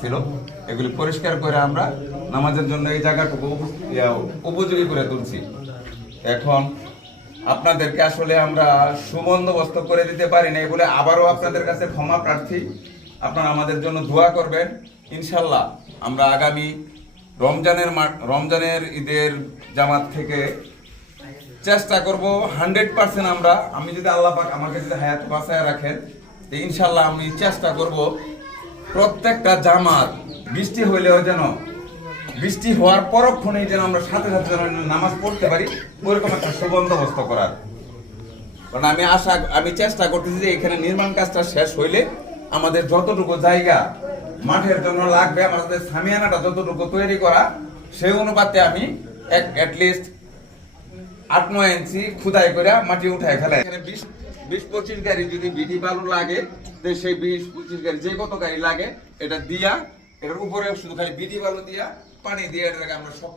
ছিল, এগুলি পরিষ্কার করে আমরা নামাজের জন্য এই জায়গাটুকু উপযোগী করে তুলছি। এখন আপনাদেরকে আসলে আমরা সুবন্দোবস্ত করে দিতে পারি না, বলে আবারও আপনাদের কাছে ক্ষমা প্রার্থী। আপনারা আমাদের জন্য দোয়া করবেন। ইনশাল্লাহ আমরা আগামী রমজানের ঈদের জামাত থেকে চেষ্টা করব 100% আমি যদি আল্লাহ পাক আমাকে যদি হায়াত বাঁচায় রাখেন, ইনশাল্লাহ আমি চেষ্টা করব প্রত্যেকটা জামাত বৃষ্টি হইলেও যেন বৃষ্টি হওয়ার পরক্ষণেই যেন আমরা সাথে সাথে যেন নামাজ পড়তে পারি, ওইরকম একটা সুবন্দোবস্ত করার। কারণ আমি চেষ্টা করতেছি যে এখানে নির্মাণ কাজটা শেষ হইলে আমাদের যতটুকু জায়গা মাঠের জন্য লাগবে, আমাদের সামিয়ানাটা যতটুকু তৈরি করা, সেই অনুপাতে আমি অ্যাটলিস্ট 8-9 ইঞ্চি খুদাই করে মাটি উঠায় ফেলাই। এখানে 20-25 গাড়ি যদি বিটি বালু লাগে, তো সেই 20-25 গাড়ি যে কত গাড়ি লাগে এটা দিয়া, এটার উপরে শুধু খালি বিটি বালু দিয়া পানি দিয়ে এটাকে আমরা শক্ত